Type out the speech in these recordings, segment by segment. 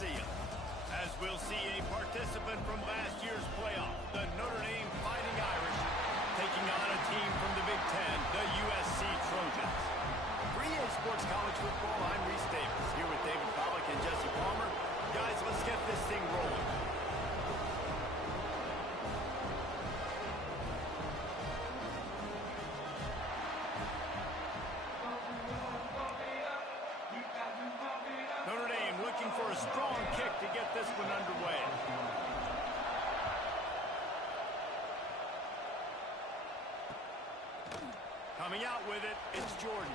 see them. As we'll see a participant from last year's playoff, the Notre Dame Fighting Irish, taking on a team from the Big Ten, the USC Trojans. For EA Sports College Football, I'm Reese Davis, here with David Pollack and Jesse Palmer. Guys, let's get this thing rolling. Notre Dame looking for a strong kick to get this one underway. Coming out with it, it's Jordan.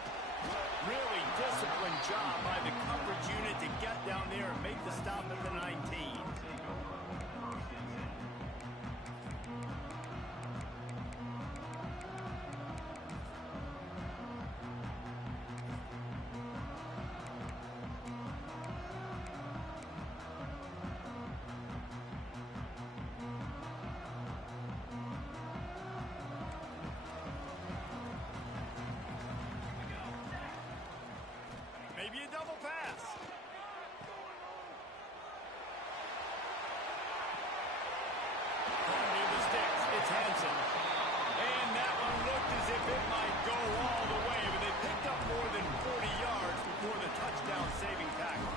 Really disciplined job by the coverage unit to get down there and make the stop at the 19. Maybe a double pass. Near the sticks, it's Hansen. And that one looked as if it might go all the way, but they picked up more than 40 yards before the touchdown-saving tackle.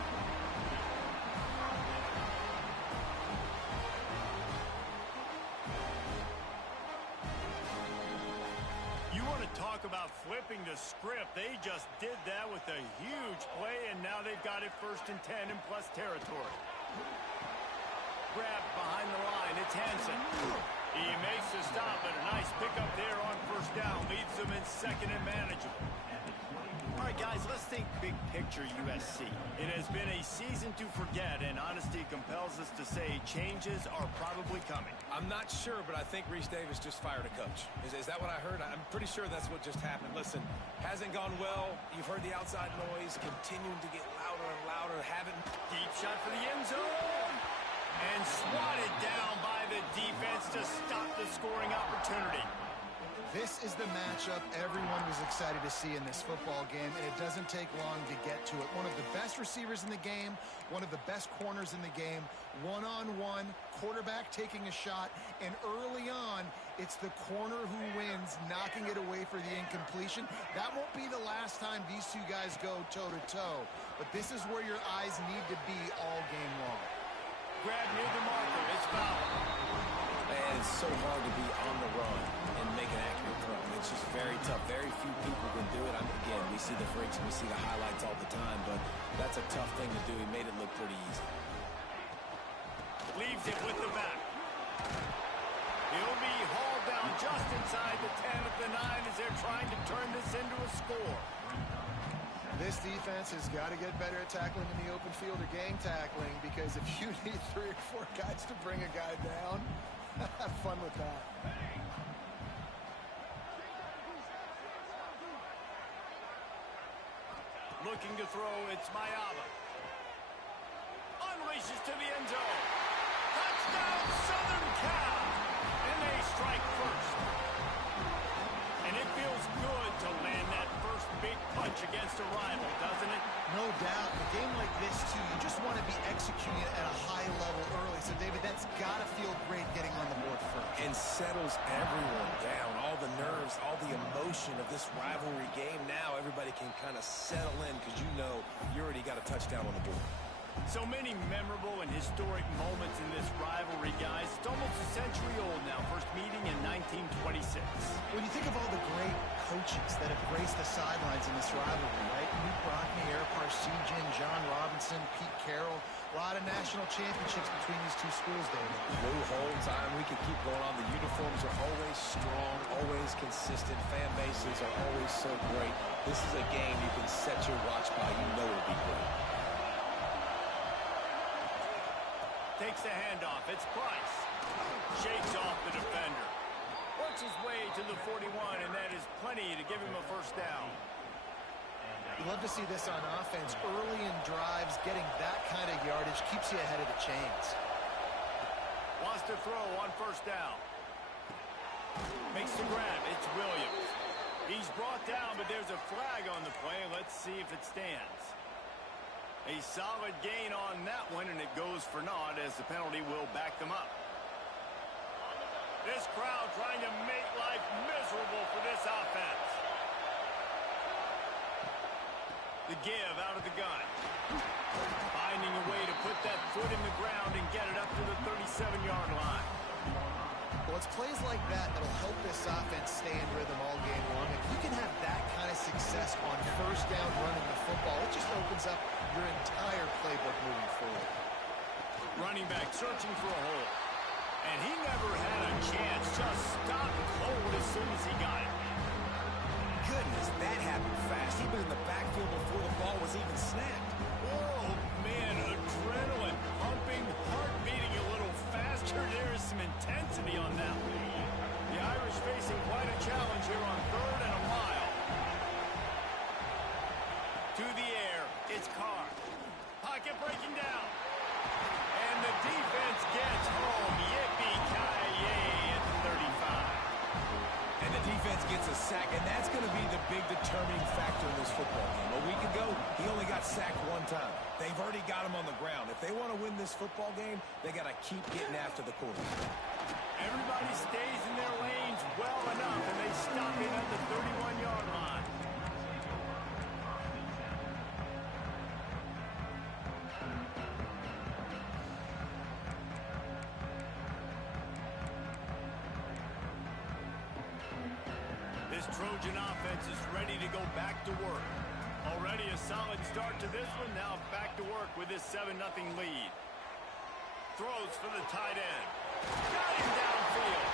You want to talk about flipping the script. They just did that with a huge play, and now they've got it 1st and 10 in plus territory. Grab behind the line. It's Hansen. He makes the stop, but a nice pickup there on 1st down. Leaves them in 2nd and manageable. All right, guys, let's think big picture USC. It has been a season to forget, and honesty compels us to say changes are probably coming. I'm not sure, but I think Reese Davis just fired a coach. Is that what I heard? I'm pretty sure that's what just happened. Listen, hasn't gone well. You've heard the outside noise, continuing to get louder and louder. Haven't. Deep shot for the end zone. And swatted down by the defense to stop the scoring opportunity. This is the matchup everyone was excited to see in this football game, and it doesn't take long to get to it. One of the best receivers in the game, one of the best corners in the game, one-on-one, quarterback taking a shot, and early on, it's the corner who wins, knocking it away for the incompletion. That won't be the last time these two guys go toe-to-toe, but this is where your eyes need to be all game long. Grab near the marker, it's foul. Man, it's so hard to be on the run and make an accurate throw. It's just very tough. Very few people can do it. Again, we see the freaks and we see the highlights all the time, but that's a tough thing to do. He made it look pretty easy. Leaves it with the back. He'll be hauled down just inside the 10 of the 9 as they're trying to turn this into a score. This defense has got to get better at tackling in the open field or gang tackling, because if you need 3 or 4 guys to bring a guy down, have fun with that. Looking to throw, it's Mayava. Unleashes to the end zone. Touchdown, Southern Cal! And they strike first. And it feels good to land that first big punch against a rival, doesn't it? No doubt. In a game like this, too, you just want to be executing it at a high level early. So, David, that's got to feel great getting on the board first. And settles everyone down. All the nerves, all the emotion of this rivalry game. Now everybody can kind of settle in because you know you already got a touchdown on the board. So many memorable and historic moments in this rivalry, guys. It's almost a century old now. First meeting in 1926. When you think of all the great coaches that have graced the sidelines in this rivalry, right? Luke Brockney, Eric Parsegian, John Robinson, Pete Carroll. A lot of national championships between these two schools, David. No whole time. We could keep going on. The uniforms are always strong, always consistent. Fan bases are always so great. This is a game you can set your watch by. You know it'll be great. Takes the handoff. It's Price. Shakes off the defender. Works his way to the 41, and that is plenty to give him a 1st down. You love to see this on offense. Early in drives, getting that kind of yardage keeps you ahead of the chains. Wants to throw on 1st down. Makes the grab. It's Williams. He's brought down, but there's a flag on the play. Let's see if it stands. A solid gain on that one, and it goes for naught as the penalty will back them up. This crowd trying to make life miserable for this offense. The give out of the gun. Finding a way to put that foot in the ground and get it up to the 37-yard line. Well, it's plays like that that'll help this offense stay in rhythm all game long. If you can have that kind of success on first down running the football, it just opens up your entire playbook moving forward. Running back searching for a hole. And he never had a chance. Just stopped cold as soon as he got it. Goodness, that happened fast. He was in the backfield before the ball was even snapped. Oh, man, adrenaline pumping, heart beating a little faster. There is some intensity on that one. The Irish facing quite a challenge here on 3rd and a mile. To the air, it's Carr. Pocket breaking down. And the defense gets home. Yippee-ki-yay at the 35. And the defense gets a sack, and that's going to be the big determining factor in this football game. A week ago, he only got sacked one time. They've already got him on the ground. If they want to win this football game, they got to keep getting after the quarterback. Everybody stays in their lanes well enough, and they stop it at the 31-yard line. This Trojan offense is ready to go back to work. Already a solid start to this one. Now back to work with this 7-0 lead. Throws for the tight end. Got him downfield.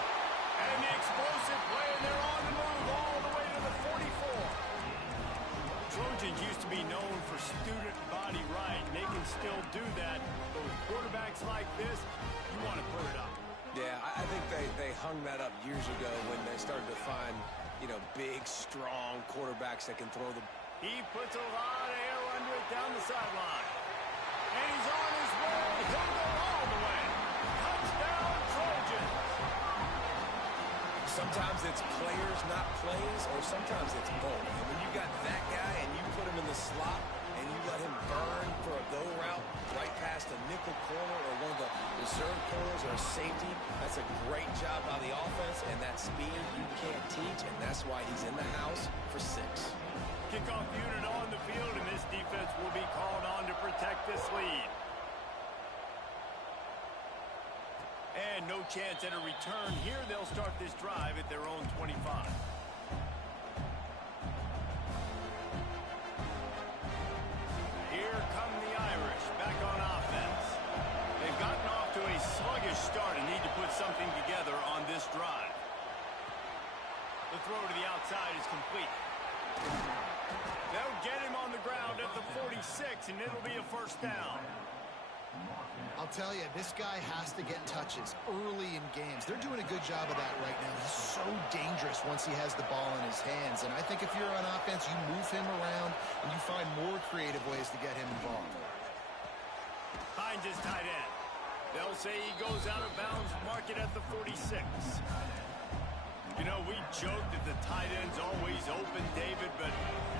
And the explosive play, and they're on the move all the way to the 44. Trojans used to be known for student body right. They can still do that. But with quarterbacks like this, you want to put it up. Yeah, I think they hung that up years ago when they started to find, big, strong quarterbacks that can throw the... He puts a lot of air under it down the sideline. And he's on his way. He'll go all the way. Touchdown, Trojans. Sometimes it's players, not plays, or sometimes it's both. And when you got that guy and you put him in the slot and you let him burn for a go route right past a nickel corner or one of the reserve corners or a safety, that's a great job by the offense, and that speed you can't teach, and that's why he's in the house for 6. Kickoff unit on the field, and this defense will be called on to protect this lead. And no chance at a return here. They'll start this drive at their own 25. Here come the Irish back on offense. They've gotten off to a sluggish start and need to put something together on this drive. The throw to the outside is complete. They'll get him on the ground at the 46, and it'll be a first down. I'll tell you, this guy has to get touches early in games. They're doing a good job of that right now. He's so dangerous once he has the ball in his hands. And I think if you're on offense, you move him around and you find more creative ways to get him involved. Finds his tight end. They'll say he goes out of bounds, mark it at the 46. We joke that the tight end's always open, David, but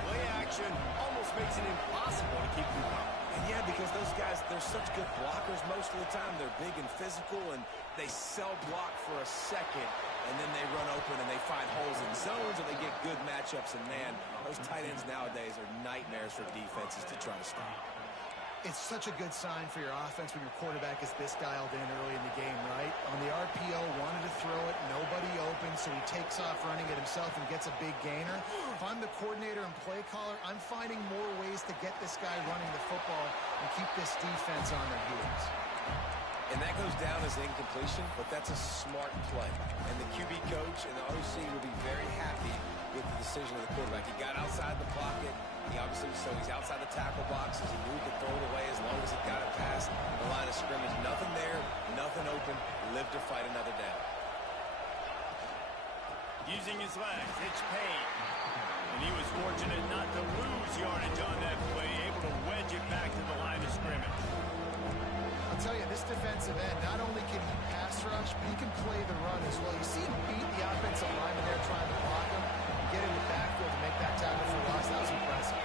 play action almost makes it impossible to keep them up. And yeah, because those guys, they're such good blockers most of the time. They're big and physical, and they sell block for a second, and then they run open and they find holes in zones, and they get good matchups. And, man, those tight ends nowadays are nightmares for defenses to try to stop. It's such a good sign for your offense when your quarterback is this dialed in early in the game, right? On the RPO, wanted to throw it, nobody open, so he takes off running it himself and gets a big gainer. If I'm the coordinator and play caller, I'm finding more ways to get this guy running the football and keep this defense on their heels. And that goes down as incompletion, but that's a smart play. And the QB coach and the OC will be very happy with the decision of the quarterback. He got outside the pocket. He obviously, so he's outside the tackle boxes. He moved to throw it away as long as he got it past the line of scrimmage. Nothing there, nothing open. Live to fight another down. Using his legs, it's Payne. And he was fortunate not to lose yardage on that play, able to wedge it back to the line of scrimmage. I'll tell you, this defensive end, not only can he pass rush, but he can play the run as well. You see him beat the offensive lineman there trying to block him, get in the backfield to make that tackle for loss. That was impressive.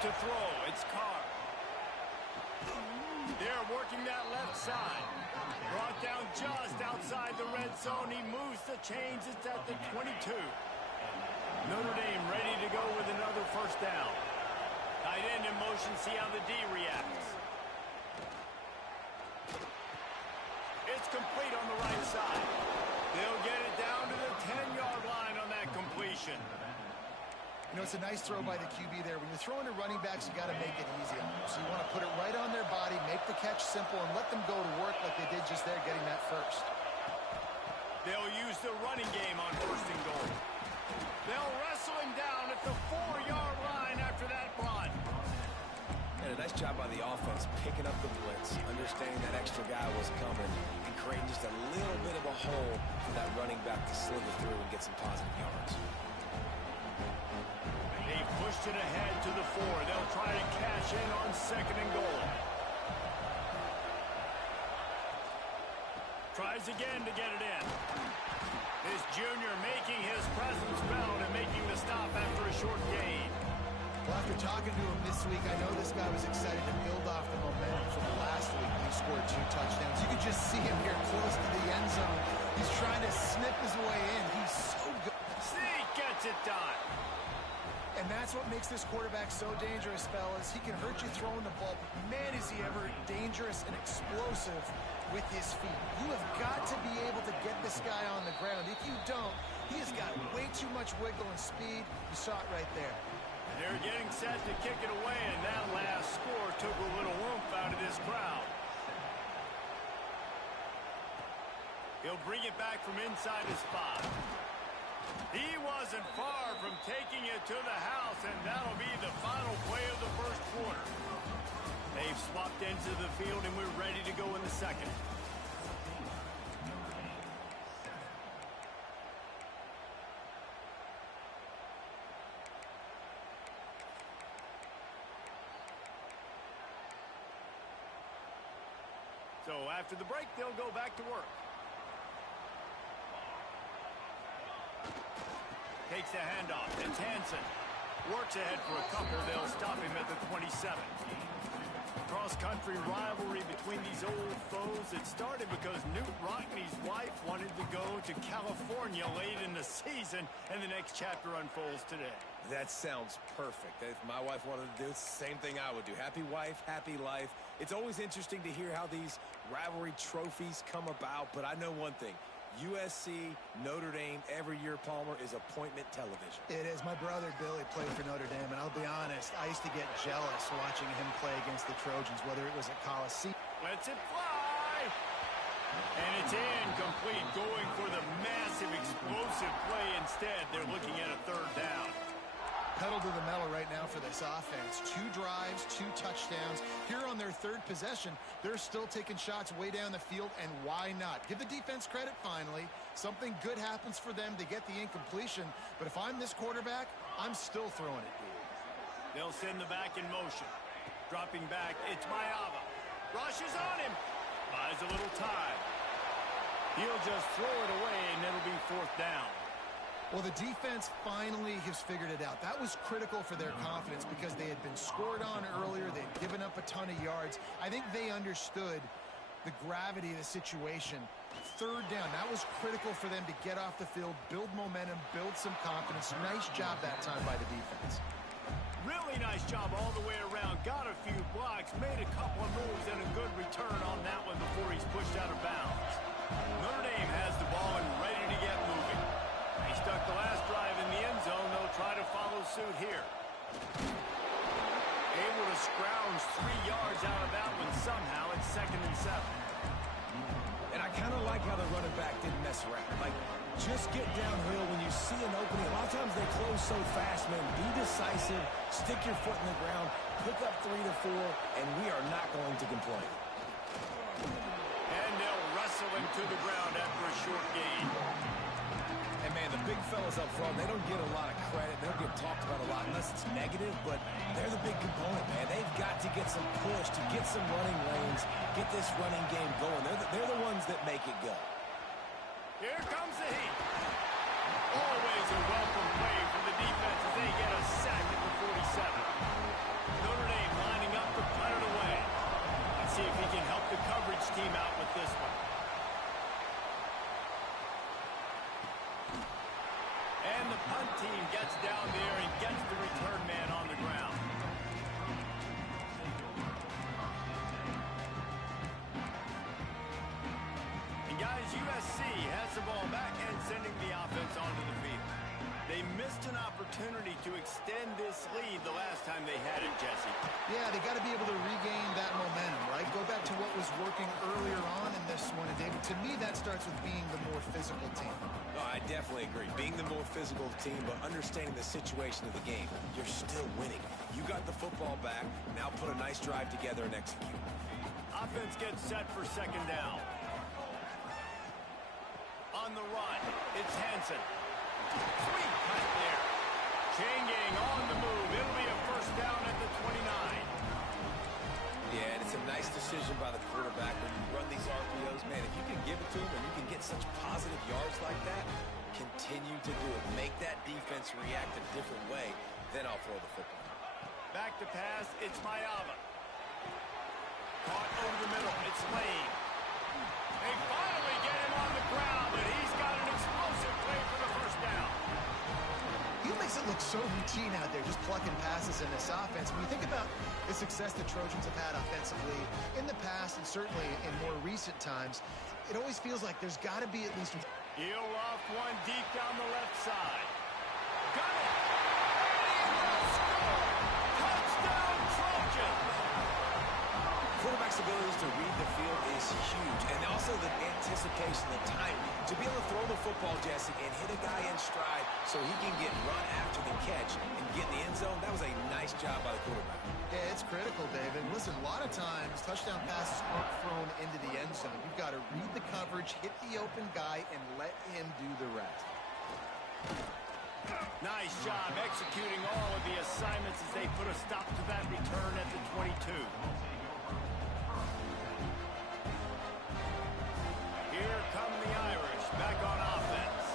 To throw, it's Carr. They're working that left side. Brought down just outside the red zone. He moves the chains. It's at the 22. Notre Dame ready to go with another first down. Tight end in motion. See how the D reacts. It's complete on the right side. They'll get it down to the 10-yard line on that completion. You know, it's a nice throw by the QB there. When you're throwing to running backs, you got to make it easy on them. So you want to put it right on their body, make the catch simple, and let them go to work like they did just there getting that first. They'll use the running game on first and goal. They'll wrestle him down at the 4-yard line after that run. And a nice job by the offense picking up the blitz, understanding that extra guy was coming, and creating just a little bit of a hole for that running back to slither through and get some positive yards. They pushed it ahead to the 4. They'll try to cash in on second and goal. Tries again to get it in. This junior making his presence felt and making the stop after a short gain. Well, after talking to him this week, I know this guy was excited to build off the momentum from last week when he scored 2 touchdowns. You could just see him here close to the end zone. He's trying to snip his way in. He's so good. Sneak gets it done. And that's what makes this quarterback so dangerous, fellas. He can hurt you throwing the ball, but man, is he ever dangerous and explosive with his feet. You have got to be able to get this guy on the ground. If you don't, he has got way too much wiggle and speed. You saw it right there. They're getting set to kick it away, and that last score took a little oomph out of this crowd. He'll bring it back from inside his 5. He wasn't far from taking it to the house, and that'll be the final play of the first quarter. They've swapped into the field, and we're ready to go in the second. So after the break, they'll go back to work. Takes the handoff. It's Hansen. Works ahead for a couple. They'll stop him at the 27. Cross-country rivalry between these old foes. It started because Newt Rockney's wife wanted to go to California late in the season, and the next chapter unfolds today. That sounds perfect. If my wife wanted to do it, it's the same thing I would do. Happy wife, happy life. It's always interesting to hear how these rivalry trophies come about, but I know one thing. USC, Notre Dame, every year, Palmer, is appointment television. It is. My brother Billy played for Notre Dame, and I'll be honest, I used to get jealous watching him play against the Trojans, whether it was at Coliseum. Lets it fly! And it's incomplete, going for the massive, explosive play instead. They're looking at a third down. Pedal to the metal right now for this offense. 2 drives, 2 touchdowns. Here on their third possession, they're still taking shots way down the field, and why not? Give the defense credit finally. Something good happens for them to get the incompletion, but if I'm this quarterback, I'm still throwing it deep. They'll send the back in motion. Dropping back, it's Mayava. Rushes on him. Buys a little time. He'll just throw it away, and it'll be 4th down. Well, the defense finally has figured it out. That was critical for their confidence because they had been scored on earlier. They'd given up a ton of yards. I think they understood the gravity of the situation. 3rd down, that was critical for them to get off the field, build momentum, build some confidence. Nice job that time by the defense. Really nice job all the way around. Got a few blocks, made a couple of moves, and a good return on that one before he's pushed out of bounds. Notre Dame has the ball and ready to get moving. They stuck the last drive in the end zone. They'll try to follow suit here. Able to scrounge 3 yards out of that one somehow. It's 2nd and 7. And I kind of like how the running back didn't mess around. Like, just get downhill when you see an opening. A lot of times they close so fast, man. Be decisive. Stick your foot in the ground. Pick up 3 to 4, and we are not going to complain. And they'll wrestle him to the ground after a short gain. And, man, the big fellas up front, they don't get a lot of credit. They don't get talked about a lot unless it's negative, but they're the big component, man. They've got to get some push, to get some running lanes, get this running game going. They're the ones that make it go. Here comes the heat. Always a welcome play from the defense as they get a sack at the 47. Notre Dame lining up to punt it away. gets down there and gets the return man on the ground. And guys, USC has the ball back and sending the offense onto the field. They missed an opportunity to extend this lead the last time they had it, Jesse. Yeah, they got to be able to regain that momentum, right? Go back to what was working earlier on in this one. And David, to me, that starts with being the more physical team. No, I definitely agree. Being the more physical team, but understanding the situation of the game. You're still winning. You got the football back. Now put a nice drive together and execute. Offense gets set for second down. On the run, it's Hansen. Sweet cut there. Changing on the move. It'll be a first down at the 29. Yeah, and it's a nice decision by the quarterback when you run these RPOs. Man, if you can give it to him and you can get such positive yards like that, continue to do it. Make that defense react a different way, then I'll throw the football. Back to pass, it's Mayava. Caught over the middle, it's Lane. They finally get him on the ground, but he's got an explosive play for the first down. He makes it look so routine out there, just plucking passes in this offense. When you think about the success the Trojans have had offensively in the past and certainly in more recent times, it always feels like there's got to be at least... He'll off one deep down the left side. Got it! And he will score! Touchdown, Trojans! Quarterback's abilities to read the field is huge, and also the anticipation, the time to be able to throw the football, Jesse, and hit a guy in stride so he can get run after the catch and get in the end zone. That was a nice job by the quarterback. Yeah, it's critical, David. Listen, a lot of times touchdown passes aren't thrown into the end zone. You've got to read the coverage, hit the open guy, and let him do the rest. Nice job executing all of the assignments as they put a stop to that return at the 22. Here come the Irish back on offense.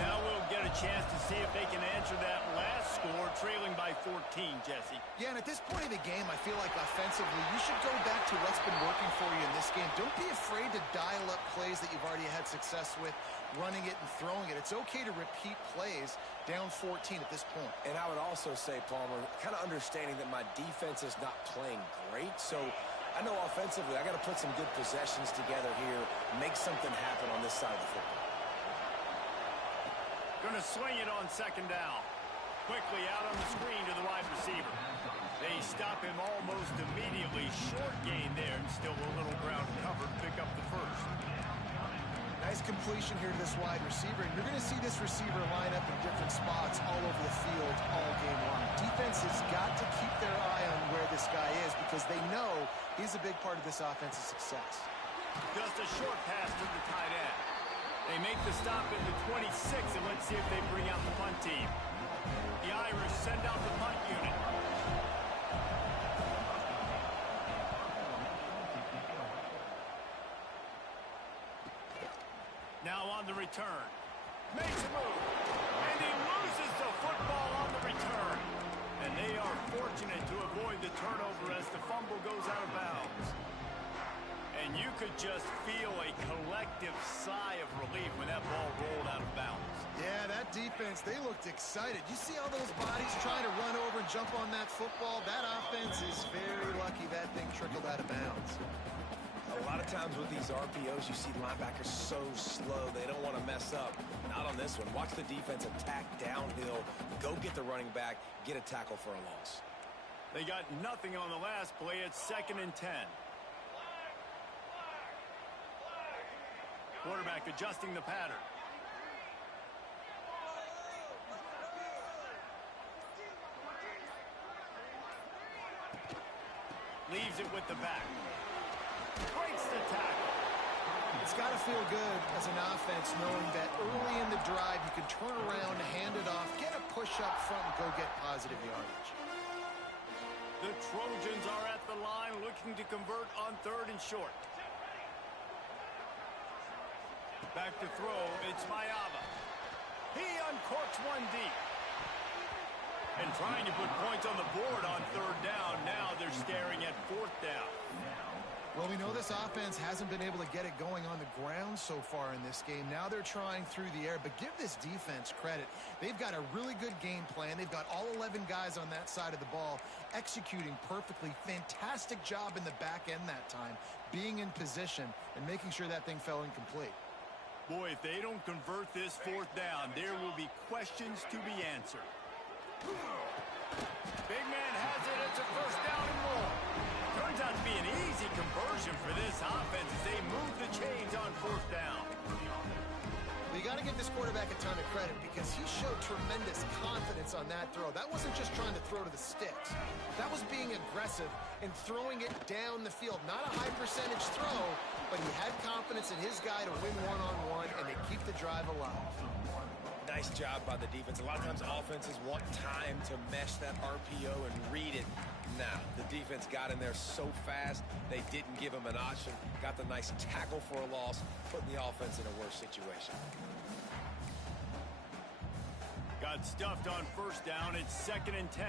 Now we'll get a chance to see if they can answer that last score, trailing by 14, Jesse. Yeah, and at this point of the game, I feel like offensively, you should go back to what's been working for you in this game. Don't be afraid to dial up plays that you've already had success with, running it and throwing it. It's okay to repeat plays down 14 at this point. And I would also say, Palmer, kind of understanding that my defense is not playing great, so I know offensively I got to put some good possessions together here, make something happen on this side of the football. Going to swing it on second down. Quickly out on the screen to the wide receiver. They stop him almost immediately. Short gain there and still a little ground covered. Pick up the first. Nice completion here to this wide receiver. And you're going to see this receiver line up in different spots all over the field all game long. Defense has got to keep their eye on where this guy is because they know he's a big part of this offense's success. Just a short pass to the tight end. They make the stop at the 26, and let's see if they bring out the punt team. The Irish send out the punt unit. Now on the return. Makes a move. And he loses the football on the return. And they are fortunate to avoid the turnover as the fumble goes out of bounds. And you could just feel a collective sigh of relief when that ball rolled out of bounds. Yeah, that defense, they looked excited. You see all those bodies trying to run over and jump on that football? That offense is very lucky that thing trickled out of bounds. A lot of times with these RPOs, you see linebackers so slow, they don't want to mess up. Not on this one. Watch the defense attack downhill, go get the running back, get a tackle for a loss. They got nothing on the last play. It's 2nd and 10. Quarterback adjusting the pattern. Leaves it with the back. Breaks the tackle. It's got to feel good as an offense knowing that early in the drive you can turn around, hand it off, get a push up front, and go get positive yardage. The Trojans are at the line looking to convert on 3rd and short. Back to throw, it's Mayava. He uncorks one deep. And trying to put points on the board on 3rd down. Now they're staring at 4th down. Well, we know this offense hasn't been able to get it going on the ground so far in this game. Now they're trying through the air, but give this defense credit. They've got a really good game plan. They've got all 11 guys on that side of the ball executing perfectly. Fantastic job in the back end that time, being in position and making sure that thing fell incomplete. Boy, if they don't convert this fourth down, there will be questions to be answered. Big man has it. It's a first down and more. Turns out to be an easy conversion for this offense as they move the chains on fourth down. Well, you got to give this quarterback a ton of credit because he showed tremendous confidence on that throw. That wasn't just trying to throw to the sticks. That was being aggressive and throwing it down the field. Not a high percentage throw, but he had confidence in his guy to win one-on-one and to keep the drive alive. Nice job by the defense. A lot of times offenses want time to mesh that RPO and read it. Now, the defense got in there so fast, they didn't give him an option. Got the nice tackle for a loss, putting the offense in a worse situation. Got stuffed on first down. It's 2nd and 10.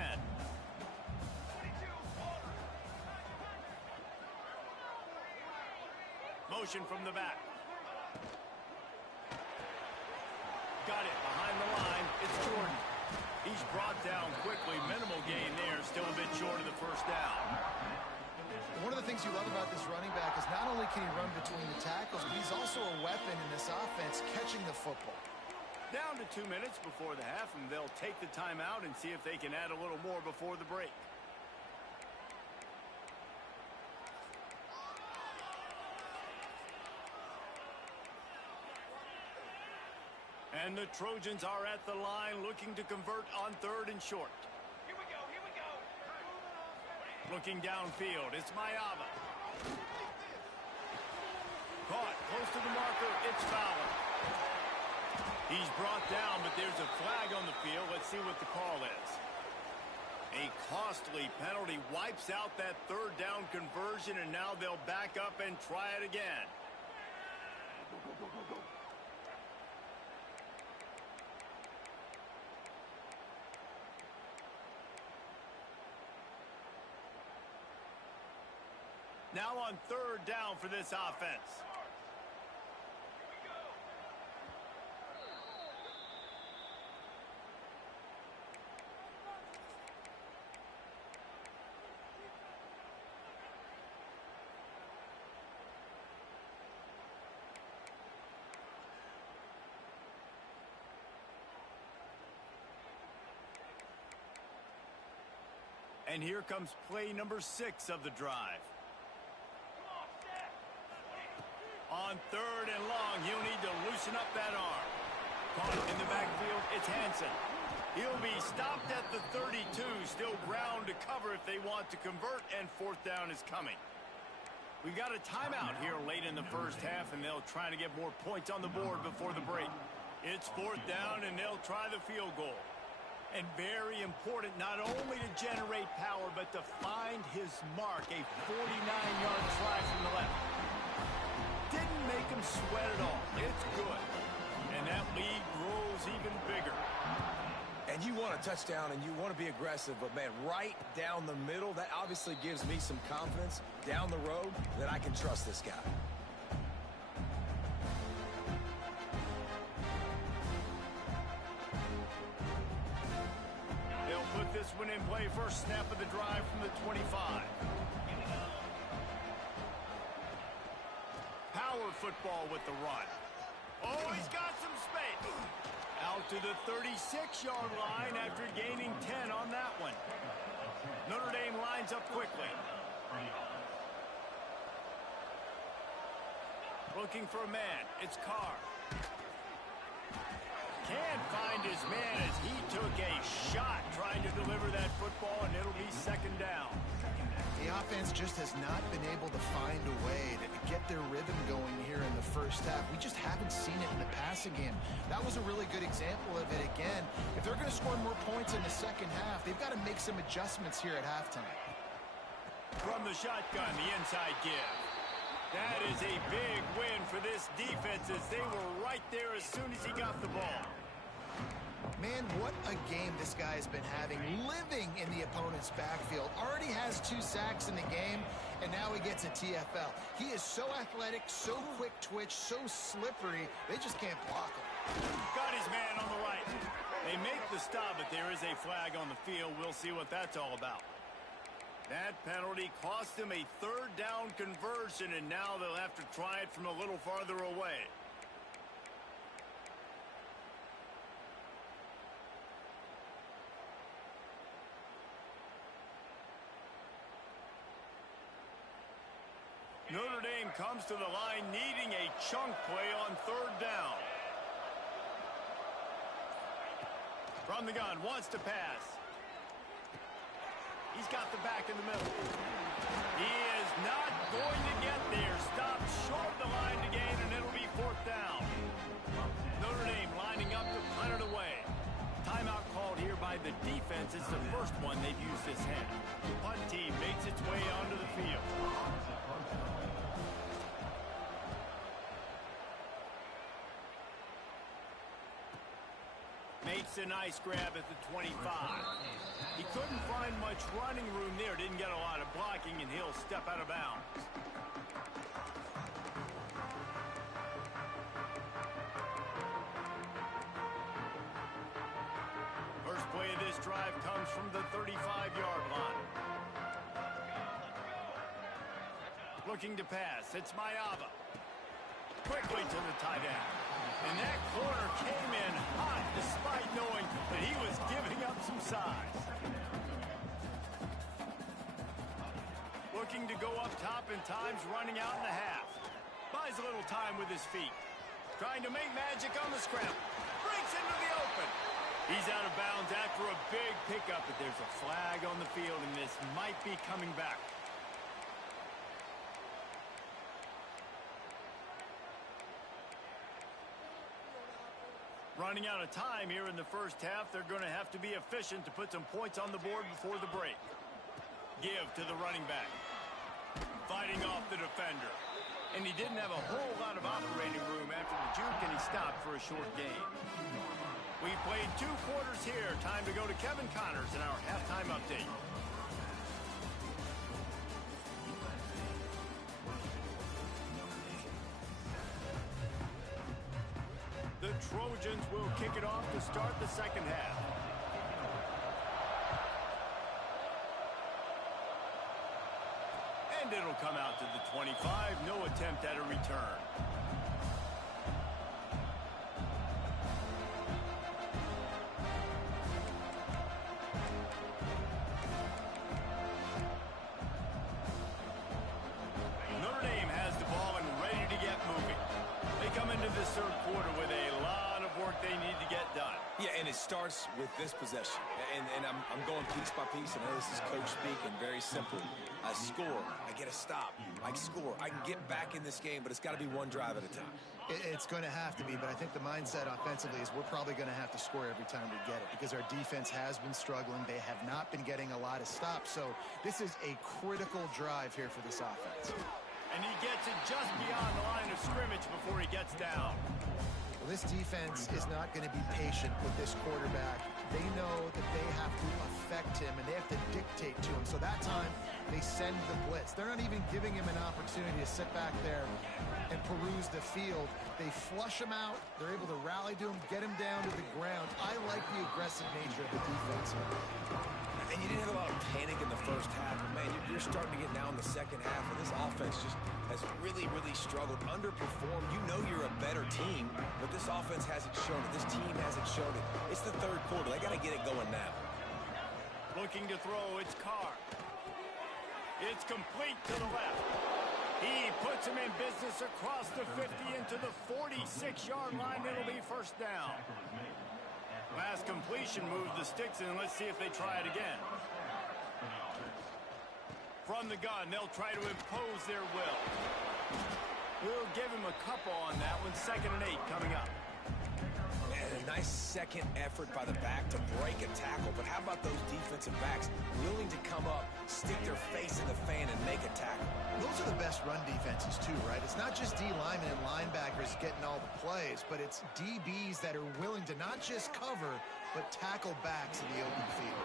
Motion from the back. Got it behind the line. It's Jordan. He's brought down quickly. Minimal gain there. Still a bit short of the first down. One of the things you love about this running back is not only can he run between the tackles, but he's also a weapon in this offense catching the football. Down to 2 minutes before the half, and they'll take the timeout and see if they can add a little more before the break. And the Trojans are at the line looking to convert on 3rd and short. Here we go, here we go. Looking downfield, it's Mayava. Caught close to the marker, it's Fowler. He's brought down, but there's a flag on the field. Let's see what the call is. A costly penalty wipes out that 3rd down conversion, and now they'll back up and try it again. Now on 3rd down for this offense. And here comes play number 6 of the drive. On 3rd and long, he'll need to loosen up that arm. Caught in the backfield, it's Hansen. He'll be stopped at the 32, still ground to cover if they want to convert, and 4th down is coming. We got a timeout here late in the first half, and they'll try to get more points on the board before the break. It's 4th down, and they'll try the field goal. And very important, not only to generate power, but to find his mark, a 49-yard try from the left. Didn't make him sweat at all. It's good. And that lead grows even bigger. And you want a touchdown and you want to be aggressive, but man, right down the middle, that obviously gives me some confidence down the road that I can trust this guy. They'll put this one in play. First snap of the drive from the 25. Power football with the run. Oh, he's got some space. Out to the 36-yard line after gaining 10 on that one. Notre Dame lines up quickly. Looking for a man. It's Carr. Can't find his man as he took a shot trying to deliver that football, and it'll be 2nd down. The offense just has not been able to find a way to get their rhythm going here in the first half. We just haven't seen it in the passing game. That was a really good example of it again. If they're going to score more points in the second half, they've got to make some adjustments here at halftime. From the shotgun, the inside give. That is a big win for this defense as they were right there as soon as he got the ball. Man, what a game this guy has been having, living in the opponent's backfield. Already has 2 sacks in the game, and now he gets a TFL. He is so athletic, so quick twitch, so slippery, they just can't block him. Got his man on the right. They make the stop, but there is a flag on the field. We'll see what that's all about. That penalty cost him a third down conversion, and now they'll have to try it from a little farther away. Notre Dame comes to the line needing a chunk play on third down. From the gun, wants to pass. He's got the back in the middle. He is not going to get there. Stopped short of the line to gain, and it'll be fourth down. Notre Dame lining up to punt it away. Timeout called here by the defense. It's the first one they've used this half. The punt team makes its way onto the field. Makes a nice grab at the 25. He couldn't find much running room there. Didn't get a lot of blocking, and he'll step out of bounds. First play of this drive comes from the 35-yard line. Looking to pass. It's Mayava. Quickly to the tight end. And that corner came in hot despite knowing that he was giving up some size. Looking to go up top in times, running out in the half. Buys a little time with his feet. Trying to make magic on the scramble. Breaks into the open. He's out of bounds after a big pickup, but there's a flag on the field, and this might be coming back. Running out of time here in the first half. They're going to have to be efficient to put some points on the board before the break. Give to the running back. Fighting off the defender. And he didn't have a whole lot of operating room after the juke, and he stopped for a short gain. We played 2 quarters here. Time to go to Kevin Connors in our halftime update. The Trojans will kick it off to start the second half. And it'll come out to the 25. No attempt at a return. Notre Dame has the ball and ready to get moving. They come into this third quarter with a lot of work they need to get done. Yeah, and it starts with this possession. And I'm going piece by piece, and I know this is coach speak, and very simple. I score, I get a stop, I score. I can get back in this game, but it's got to be one drive at a time. It's going to have to be, but I think the mindset offensively is we're probably going to have to score every time we get it because our defense has been struggling. They have not been getting a lot of stops, so this is a critical drive here for this offense. And he gets it just beyond the line of scrimmage before he gets down. Well, this defense is not going to be patient with this quarterback. They know that they have to affect him, and they have to dictate to him. So that time, they send the blitz. They're not even giving him an opportunity to sit back there and peruse the field. They flush him out. They're able to rally to him, get him down to the ground. I like the aggressive nature of the defense. And you didn't have a lot of panic in the first half, but man, you're starting to get now in the second half, and this offense just has really, really struggled, underperformed. You know you're a better team, but this offense hasn't shown it. This team hasn't shown it. It's the third quarter. They got to get it going now. Looking to throw, it's Carr. It's complete to the left. He puts him in business across the 50 into the 46-yard line. It'll be first down. Last completion moves the sticks in. Let's see if they try it again. From the gun, they'll try to impose their will. We'll give him a couple on that one. 2nd and 8 coming up. Man, a nice second effort by the back to break a tackle. But how about those defensive backs willing to come up, stick their face in the fan, and make a tackle? Those are the best run defenses too, right? It's not just D linemen and linebackers getting all the plays, but it's DBs that are willing to not just cover, but tackle backs in the open field.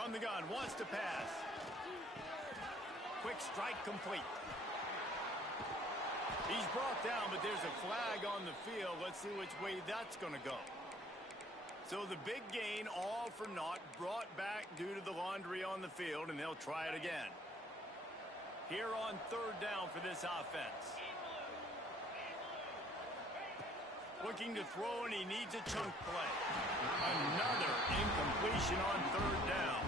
From the gun, wants to pass. Quick strike complete. He's brought down, but there's a flag on the field. Let's see which way that's going to go. So the big gain, all for naught, brought back due to the laundry on the field, and they'll try it again. Here on third down for this offense. Looking to throw, and he needs a chunk play. Another incompletion on third down.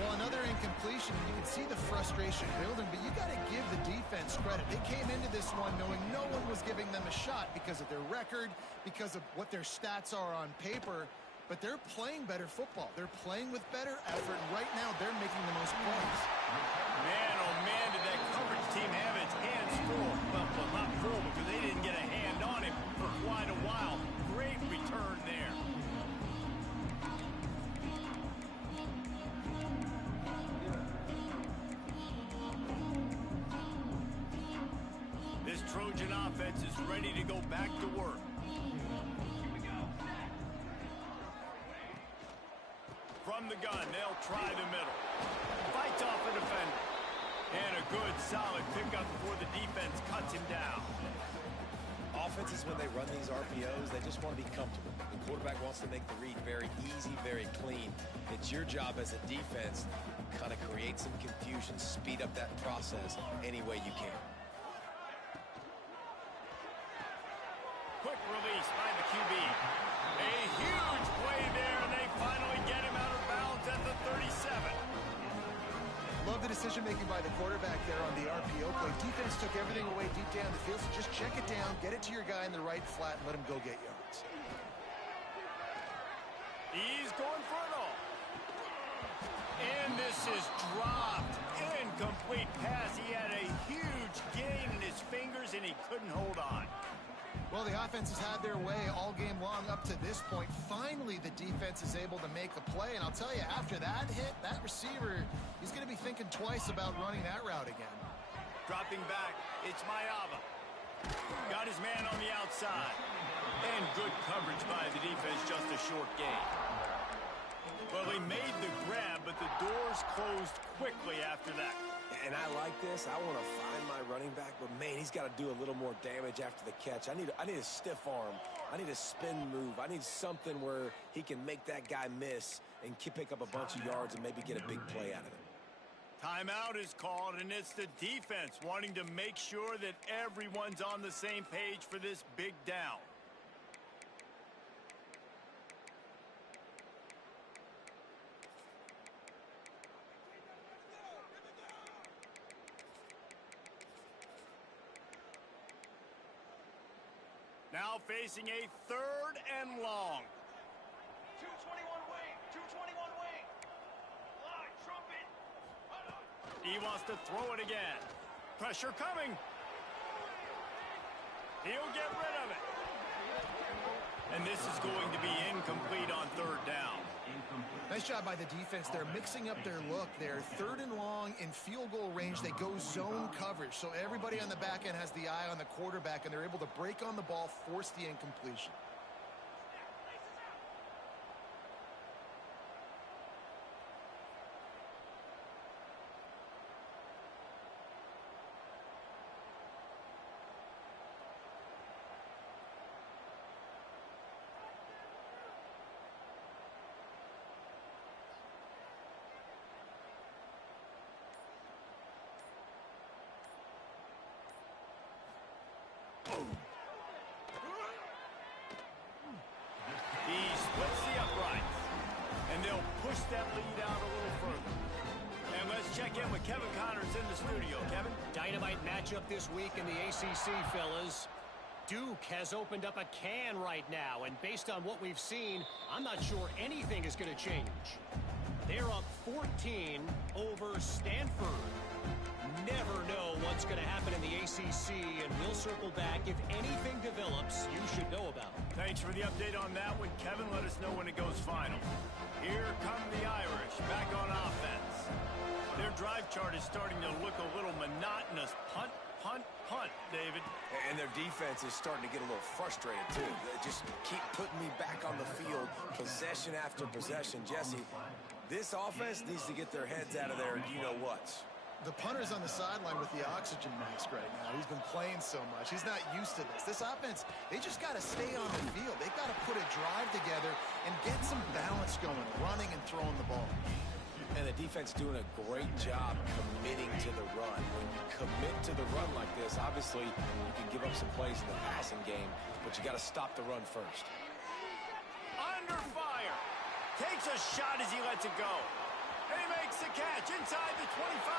Well, another incompletion. You can see the frustration building, but you got to give the defense credit. They came into this one knowing no one was giving them a shot because of their record, because of what their stats are on paper, but they're playing better football. They're playing with better effort, and right now they're making the most plays. Man, oh man, did that coverage team have its hands full. Well, not full because they didn't get a hand on him for quite a while. Great return there. This Trojan offense is ready to go back to work. From the gun, they'll try the middle. Fights off a defender. And a good, solid pickup before the defense cuts him down. Offenses, when they run these RPOs, they just want to be comfortable. The quarterback wants to make the read very easy, very clean. It's your job as a defense to kind of create some confusion, speed up that process any way you can. Quick release by the QB. A huge play there, and they finally get him out of bounds at the 37. Love the decision-making by the quarterback there on the RPO play. Defense took everything away deep down the field, so just check it down, get it to your guy in the right flat, and let him go get yards. He's going for it all. And this is dropped. Incomplete pass. He had a huge gain in his fingers, and he couldn't hold on. Well, the offense has had their way all game long up to this point. Finally, the defense is able to make a play. And I'll tell you, after that hit, that receiver, he's going to be thinking twice about running that route again. Dropping back, it's Mayava. Got his man on the outside. And good coverage by the defense, just a short gain. Well, he made the grab, but the doors closed quickly after that. And I like this. I want to find my running back, but man, he's got to do a little more damage after the catch. I need a stiff arm. I need a spin move. I need something where he can make that guy miss and pick up a bunch of yards and maybe get a big play out of it. Timeout is called, and it's the defense wanting to make sure that everyone's on the same page for this big down. Now facing a third and long. 221 wing, 221 wing. Line, trumpet. He wants to throw it again. Pressure coming. He'll get rid of it. And this is going to be incomplete on third down. Nice job by the defense. They're mixing up their look. They're third and long in field goal range. They go zone coverage. So everybody on the back end has the eye on the quarterback, and they're able to break on the ball, force the incompletion. He splits the uprights, and they'll push that lead out a little further. And let's check in with Kevin Connors in the studio. Kevin? Dynamite matchup this week in the ACC, fellas. Duke has opened up a can right now, and based on what we've seen, I'm not sure anything is going to change. They're up 14 over Stanford. Never know what's going to happen in the ACC, and we'll circle back if anything develops you should know about. Thanks for the update on that one, Kevin. Let us know when it goes final. Here come the Irish, back on offense. Their drive chart is starting to look a little monotonous. Punt, punt, punt, David. And their defense is starting to get a little frustrated, too. They just keep putting me back on the field, possession after possession. Jesse, This offense needs to get their heads out of there, you-know-whats. The punter's on the sideline with the oxygen mask right now. He's been playing so much. He's not used to this. This offense, they just got to stay on the field. They've got to put a drive together and get some balance going, running and throwing the ball. And the defense doing a great job committing to the run. When you commit to the run like this, obviously you can give up some plays in the passing game, but you got to stop the run first. Under fire. Takes a shot as he lets it go. And he makes the catch inside the 25.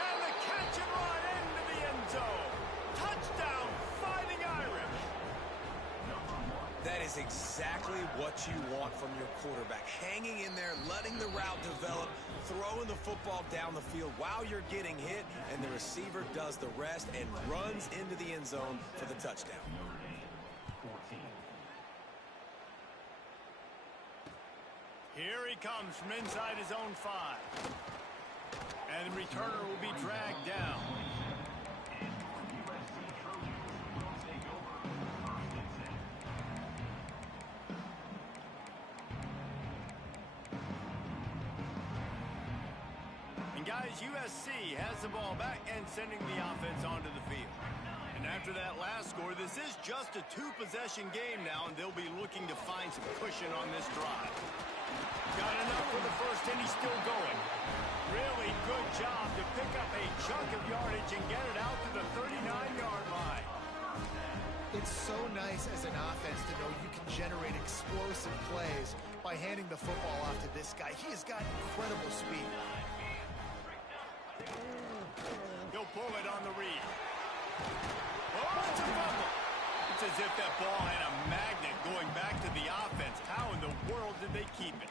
And the catch and run into the end zone. Touchdown, Fighting Irish. That is exactly what you want from your quarterback. Hanging in there, letting the route develop, throwing the football down the field while you're getting hit, and the receiver does the rest and runs into the end zone for the touchdown. Here he comes from inside his own 5. And the returner will be dragged down. And guys, USC has the ball back and sending the offense onto the field. And after that last score, this is just a 2-possession game now, and they'll be looking to find some cushion on this drive. Got enough for the first, and he's still going. Really good job to pick up a chunk of yardage and get it out to the 39-yard line. It's so nice as an offense to know you can generate explosive plays by handing the football off to this guy. He has got incredible speed. He'll pull it on the read. Oh, it's a fumble. It's as if that ball had a magnet going back to the offense. How in the world did they keep it?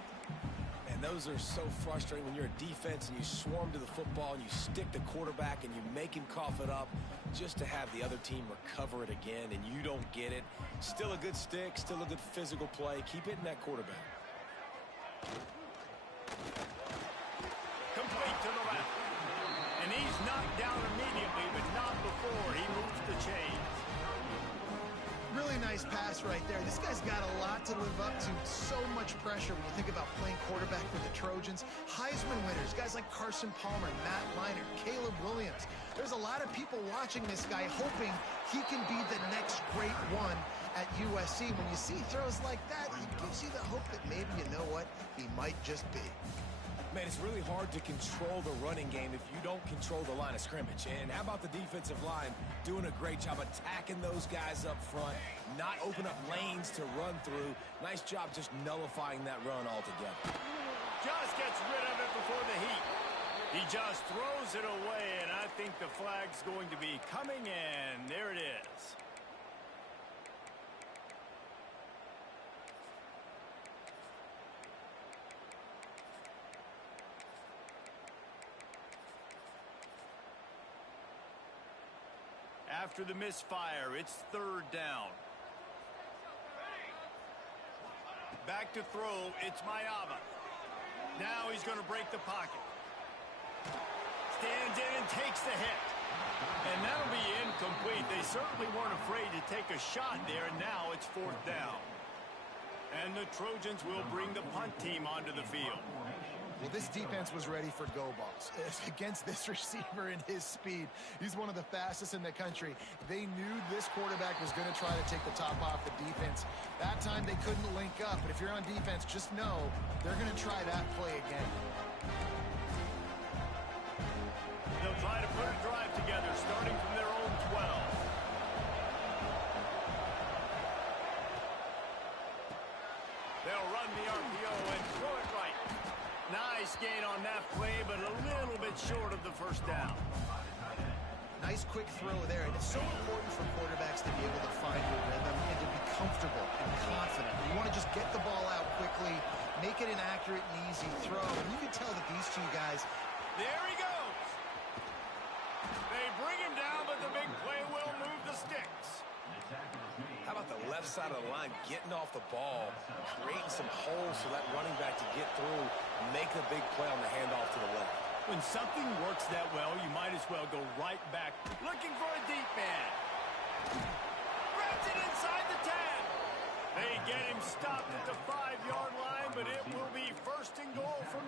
And those are so frustrating when you're a defense and you swarm to the football and you stick the quarterback and you make him cough it up just to have the other team recover it again and you don't get it. Still a good stick, still a good physical play. Keep hitting that quarterback. Complete to the left. And he's knocked down immediately, but not before he moves the chains. Really nice pass right there. This guy's got a lot to live up to. So much pressure when you think about playing quarterback for the Trojans. Heisman winners, guys like Carson Palmer, Matt Leinart, Caleb Williams. There's a lot of people watching this guy hoping he can be the next great one at USC. When you see throws like that, it gives you the hope that maybe, you know what, he might just be. Man, it's really hard to control the running game if you don't control the line of scrimmage. And how about the defensive line doing a great job attacking those guys up front, not open up lanes to run through. Nice job just nullifying that run altogether. Just gets rid of it before the heat. He just throws it away, and I think the flag's going to be coming in. There it is. After the misfire, it's 3rd down. Back to throw, it's Mayava. Now he's going to break the pocket. Stands in and takes the hit. And that'll be incomplete. They certainly weren't afraid to take a shot there, and now it's 4th down. And the Trojans will bring the punt team onto the field. Well, this defense was ready for go balls. Against this receiver and his speed, he's one of the fastest in the country. They knew this quarterback was going to try to take the top off the defense. That time they couldn't link up, but if you're on defense, just know they're going to try that play again. They'll try to put a drive together, starting from their own 12. They'll run the RPO and throw it right. Nice gain on that play, but a little bit short of the 1st down. Nice quick throw there, and it's so important for quarterbacks to be able to find your rhythm and to be comfortable and confident. You want to just get the ball out quickly, make it an accurate and easy throw. And you can tell that these two guys... There he goes. They bring him down, but the big play will move the sticks. How about the left side of the line getting off the ball, creating some holes for that running back to get through, make the big play on the handoff to the left. When something works that well, you might as well go right back, looking for a deep man. Grabs it inside the 10. They get him stopped at the 5-yard line, but it will be 1st and goal from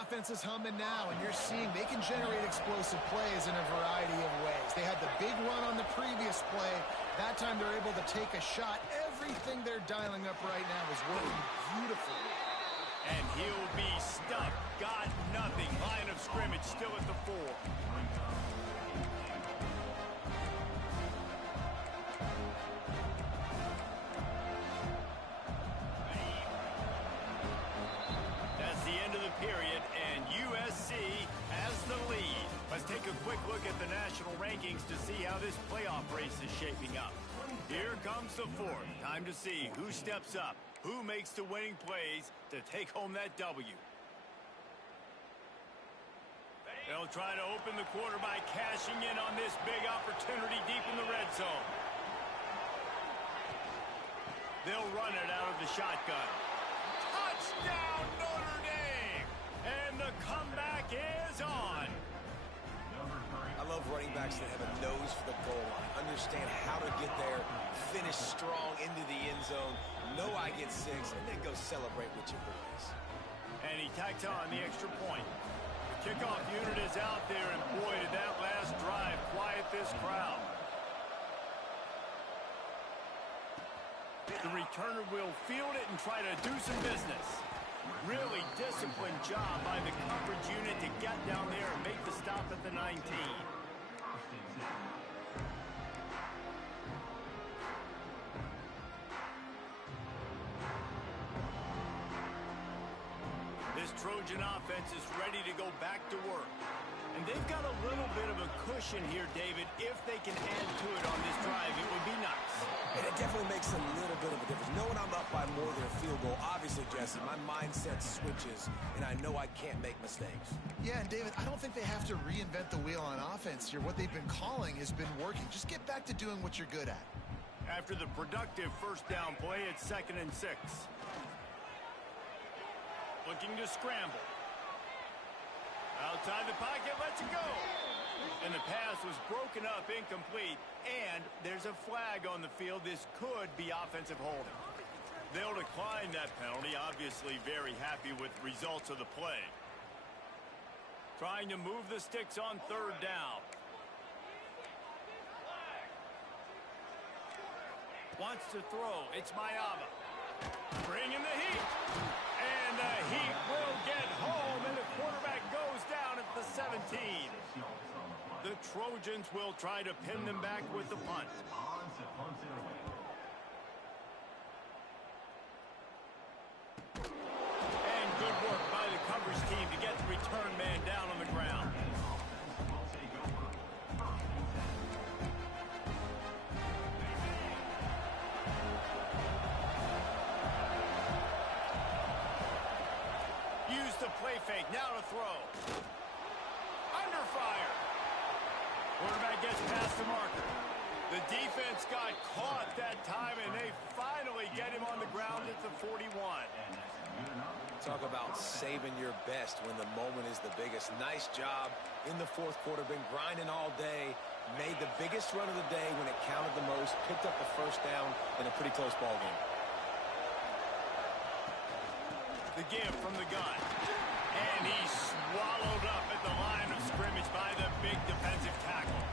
offense is humming now, and you're seeing they can generate explosive plays in a variety of ways. They had the big run on the previous play. That time they're able to take a shot. Everything they're dialing up right now is working beautifully. And he'll be stuck. Got nothing. Line of scrimmage still at the 4. That's the end of the period, and USC has the lead. Let's take a quick look at the national rankings to see how this playoff race is shaping up. Here comes the 4th. Time to see who steps up, who makes the winning plays to take home that W. They'll try to open the quarter by cashing in on this big opportunity deep in the red zone. They'll run it out of the shotgun. Touchdown, Notre Dame! And the comeback is on. I love running backs that have a nose for the goal line, understand how to get there, finish strong into the end zone, know I get 6, and then go celebrate with your boys. And he tacked on the extra point. The kickoff unit is out there, and boy, did that last drive quiet this crowd. The returner will field it and try to do some business. Really disciplined job by the coverage unit to get down there and make the stop at the 19. This Trojan offense is ready to go back to work. And they've got a little bit of a cushion here, David. If they can add to it on this drive, it would be nice. And it definitely makes a little bit of a difference. Knowing I'm up by more than a field goal, obviously, Jesse, my mindset switches, and I know I can't make mistakes. Yeah, and David, I don't think they have to reinvent the wheel on offense here. What they've been calling has been working. Just get back to doing what you're good at. After the productive first down play, it's 2nd and 6. Looking to scramble. Outside the pocket, lets it go. And the pass was broken up, incomplete. And there's a flag on the field. This could be offensive holding. They'll decline that penalty. Obviously very happy with results of the play. Trying to move the sticks on 3rd down. Wants to throw. It's Mayava. Bringing the heat. And the heat will get home, and the quarterback goes down at the 17. The Trojans will try to pin them back with the punt. And good work by the coverage team to get the return man down on the ground. Use the play fake, now to throw. Under fire. Quarterback gets past the marker. The defense got caught that time, and they finally get him on the ground at the 41. Talk about saving your best when the moment is the biggest. Nice job in the 4th quarter. Been grinding all day. Made the biggest run of the day when it counted the most. Picked up the first down in a pretty close ball game. The give from the gun. And he's swallowed up at the line of scrimmage by the big defensive tackle.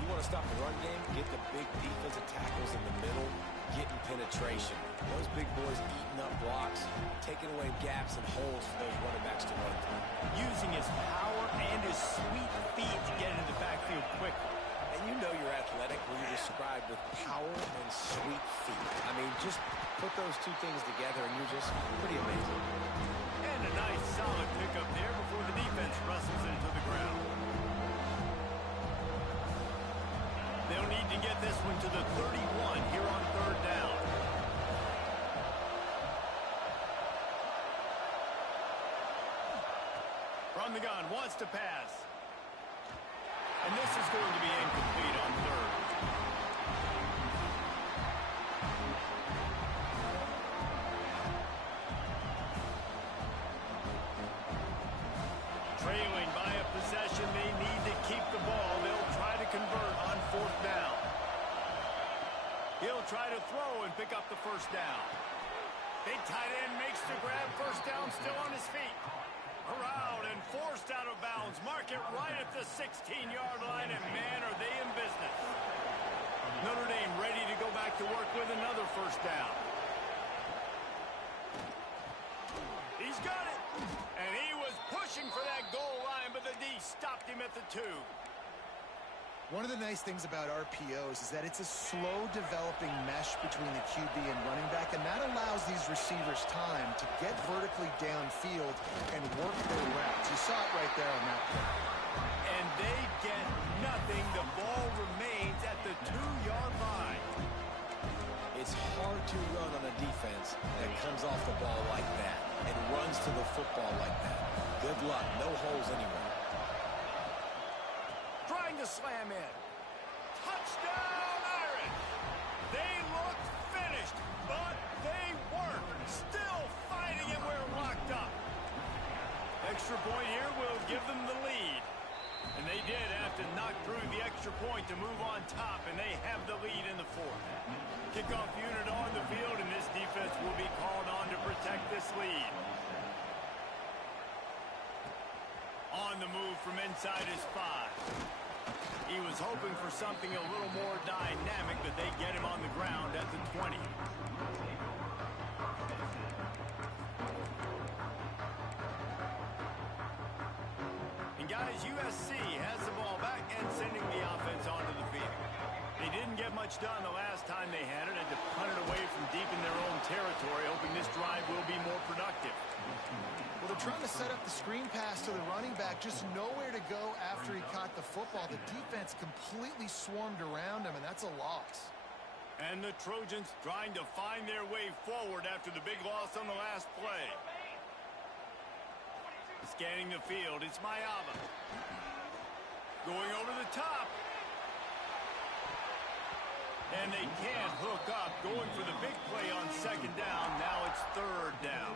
You want to stop the run game? Get the big defensive tackles in the middle, getting penetration. Those big boys eating up blocks, taking away gaps and holes for those running backs to run through. Using his power and his sweet feet to get into the backfield quickly. And you know you're athletic when you're described with power and sweet feet. I mean, just put those two things together and you're just pretty amazing. And a nice solid pickup there before the defense wrestles into the ground. They'll need to get this one to the 31 here on 3rd down. From the gun, wants to pass. And this is going to be incomplete on 3rd. Trailing by a possession, they need to keep the ball. They'll try to convert on 4th down. He'll try to throw and pick up the first down. Big tight end makes the grab. First down, still on his feet. Corralled and forced out of bounds. Mark it right at the 16-yard line, and man, are they in business. Notre Dame ready to go back to work with another first down. He's got it. And he was pushing for that goal line, but the D stopped him at the 2. One of the nice things about RPOs is that it's a slow developing mesh between the QB and running back, and that allows these receivers time to get vertically downfield and work their routes. You saw it right there on that play. And they get nothing. The ball remains at the 2-yard line. It's hard to run on a defense that comes off the ball like that and runs to the football like that. Good luck. No holes anywhere. Trying to slam in. Touchdown, Irish! They looked finished, but they weren't. Still fighting, and we're locked up. Extra point here will give them the lead. And they did have to knock through the extra point to move on top, and they have the lead in the 4th. Kickoff unit on the field, and this defense will be called on to protect this lead. On the move from inside his 5. He was hoping for something a little more dynamic, but they get him on the ground at the 20. And guys, USC has the ball back and sending the offense onto the field. They didn't get much done the last time they had it, and to punt it away from deep in their own territory, hoping this drive will be more productive. Well, they're trying to set up the screen pass to the running back, just nowhere to go after he caught the football. The defense completely swarmed around him, and that's a loss. And the Trojans trying to find their way forward after the big loss on the last play. Scanning the field, it's Mayava. Going over the top. And they can't hook up. Going for the big play on 2nd down. Now it's 3rd down.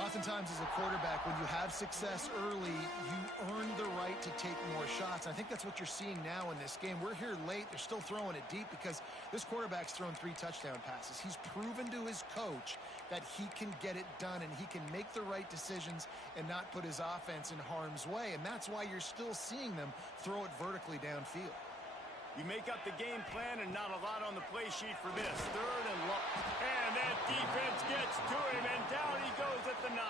Oftentimes as a quarterback, when you have success early, you earn the right to take more shots. I think that's what you're seeing now in this game. We're here late. They're still throwing it deep because this quarterback's thrown 3 touchdown passes. He's proven to his coach that he can get it done and he can make the right decisions and not put his offense in harm's way. And that's why you're still seeing them throw it vertically downfield. You make up the game plan and not a lot on the play sheet for this. 3rd and long. And that defense gets to him, and down he goes at the 9.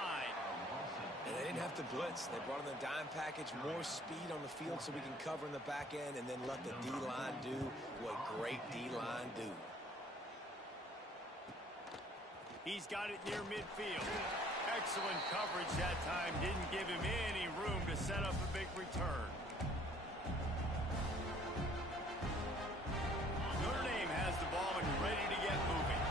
And they didn't have to blitz. They brought in the dime package, more speed on the field so we can cover in the back end and then let the D-line do what great D-line do. He's got it near midfield. Excellent coverage that time. Didn't give him any room to set up a big return. Notre Dame has the ball and ready to get moving.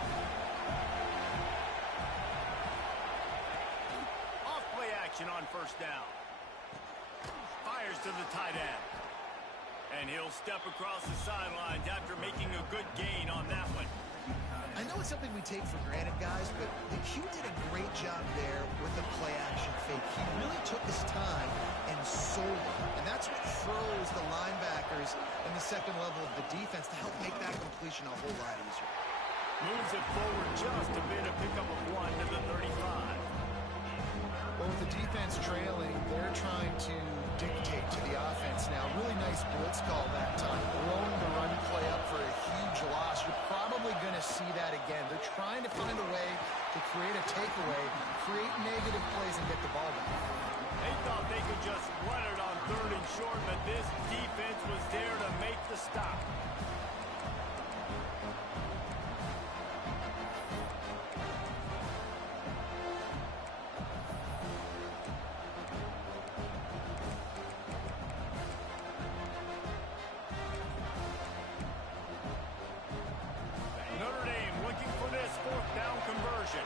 Off play action on 1st down. Fires to the tight end. And he'll step across the sidelines after making a good gain on that one. I know it's something we take for granted, guys, but the Q did a great job there with the play-action fake. He really took his time and sold it. And that's what throws the linebackers and the second level of the defense to help make that completion a whole lot easier. Moves it forward just a bit, a pickup of 1 to the 35. Well, with the defense trailing, they're trying to dictate to the offense now. Really nice blitz call that time. Blowing the run play up for a huge loss. You're probably going to see that again. They're trying to find a way to create a takeaway, create negative plays, and get the ball back. They thought they could just run it on 3rd and short, but this defense was there to make the stop. Notre Dame looking for this 4th down conversion.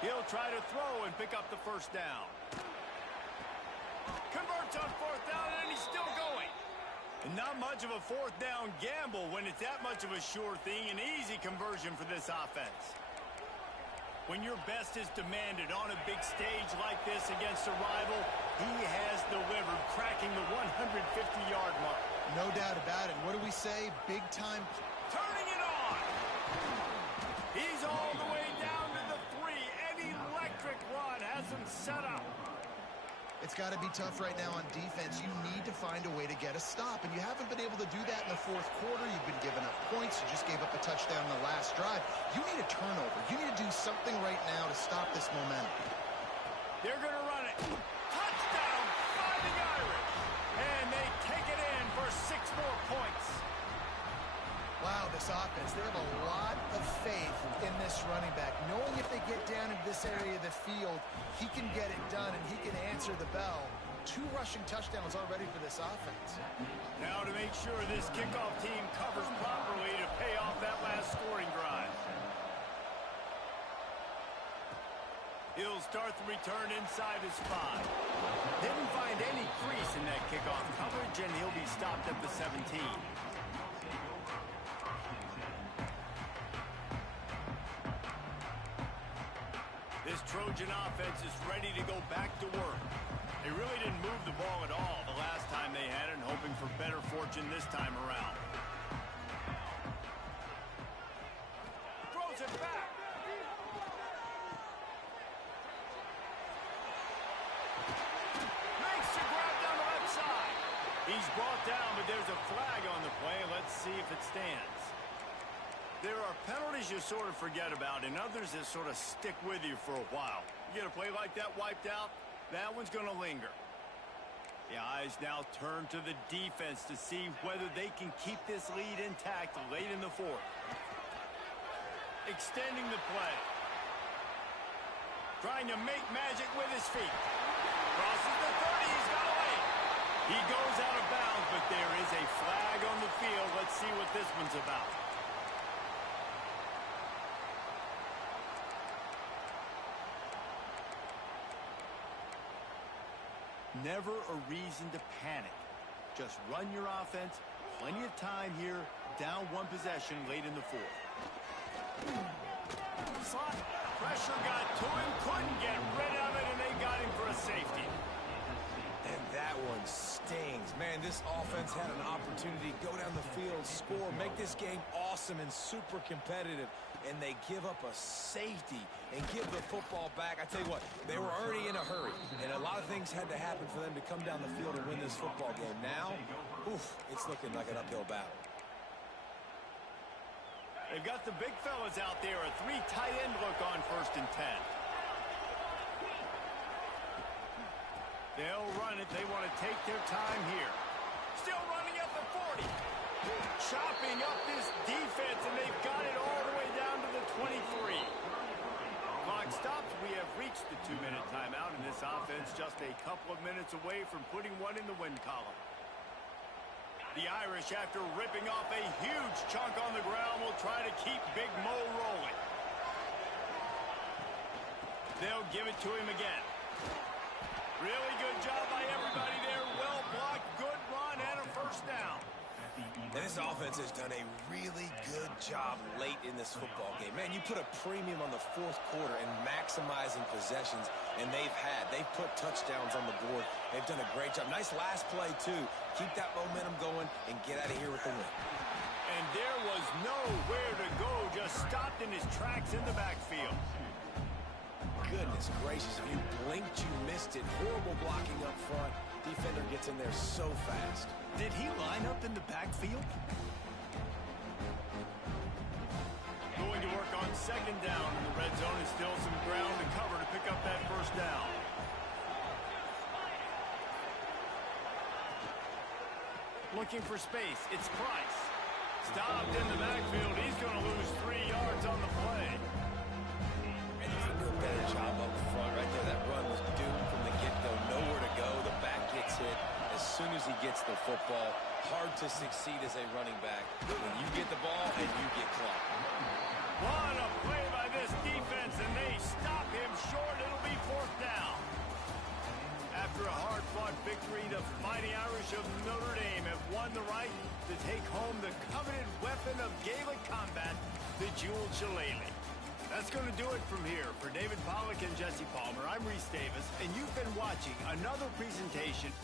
He'll try to throw and pick up the 1st down. Converts on 4th down, and he's still going. And not much of a 4th down gamble when it's that much of a sure thing. An easy conversion for this offense. When your best is demanded on a big stage like this against a rival, he has delivered, cracking the 150-yard mark. No doubt about it. What do we say? Big time. Turning it on. He's all it's got to be tough right now on defense. You need to find a way to get a stop, and you haven't been able to do that in the fourth quarter. You've been giving up points. You just gave up a touchdown in the last drive. You need a turnover. You need to do something right now to stop this momentum. They're going to run it. Touchdown, Fighting Irish. And they take it in for 6 more points. Wow, this offense, they have a lot of faith in this running back. Knowing if they get down into this area of the field, he can get it done and he can answer the bell. 2 rushing touchdowns already for this offense. Now to make sure this kickoff team covers properly to pay off that last scoring drive. He'll start the return inside his 5. Didn't find any crease in that kickoff coverage, and he'll be stopped at the 17. This Trojan offense is ready to go back to work. They really didn't move the ball at all the last time they had it, and hoping for better fortune this time around. Throws it back. Makes the grab down the left side. He's brought down, but there's a flag on the play. Let's see if it stands. There are penalties you sort of forget about and others that sort of stick with you for a while. You get a play like that wiped out, that one's going to linger. The eyes now turn to the defense to see whether they can keep this lead intact late in the 4th. Extending the play. Trying to make magic with his feet. Crosses the 30, he's got away. He goes out of bounds, but there is a flag on the field. Let's see what this one's about. Never a reason to panic. Just run your offense. Plenty of time here. Down 1 possession late in the 4th. Slot. Pressure got to him. Couldn't get rid of it, and they got him for a safety. And that one stings. Man, this offense had an opportunity to go down the field, score, make this game awesome and super competitive. And they give up a safety and give the football back. I tell you what, they were already in a hurry, and a lot of things had to happen for them to come down the field and win this football game. Now, it's looking like an uphill battle. They've got the big fellas out there, a 3 tight end look on 1st and 10. They'll run it. They want to take their time here. Still running at the 40. Chopping up this defense, and they've got it all the way down to the 23. Clock stops. We have reached the 2-minute timeout, and this offense just a couple of minutes away from putting one in the win column. The Irish, after ripping off a huge chunk on the ground, will try to keep Big Mo rolling. They'll give it to him again. Really good job by everybody there. Well blocked, good run, and a 1st down. And this offense has done a really good job late in this football game. Man, you put a premium on the 4th quarter and maximizing possessions, and they've put touchdowns on the board. They've done a great job. Nice last play, too. Keep that momentum going and get out of here with the win. And there was nowhere to go, just stopped in his tracks in the backfield. Goodness gracious, if you blinked, you missed it. Horrible blocking up front. Defender gets in there so fast. Did he line up in the backfield? Going to work on 2nd down in the red zone, and still some ground to cover to pick up that 1st down. Looking for space. It's Price. Stopped in the backfield. He's going to lose 3 yards on the play. Do a better job up front right there. That run was doomed from the get-go. Nowhere to go. The back gets hit as soon as he gets the football. Hard to succeed as a running back when you get the ball and you get clocked. What a play by this defense, and they stop him short. It'll be 4th down. After a hard-fought victory, the Fighting Irish of Notre Dame have won the right to take home the coveted weapon of Gaelic combat, the jeweled shillelagh. That's going to do it from here. For David Pollack and Jesse Palmer, I'm Reese Davis, and you've been watching another presentation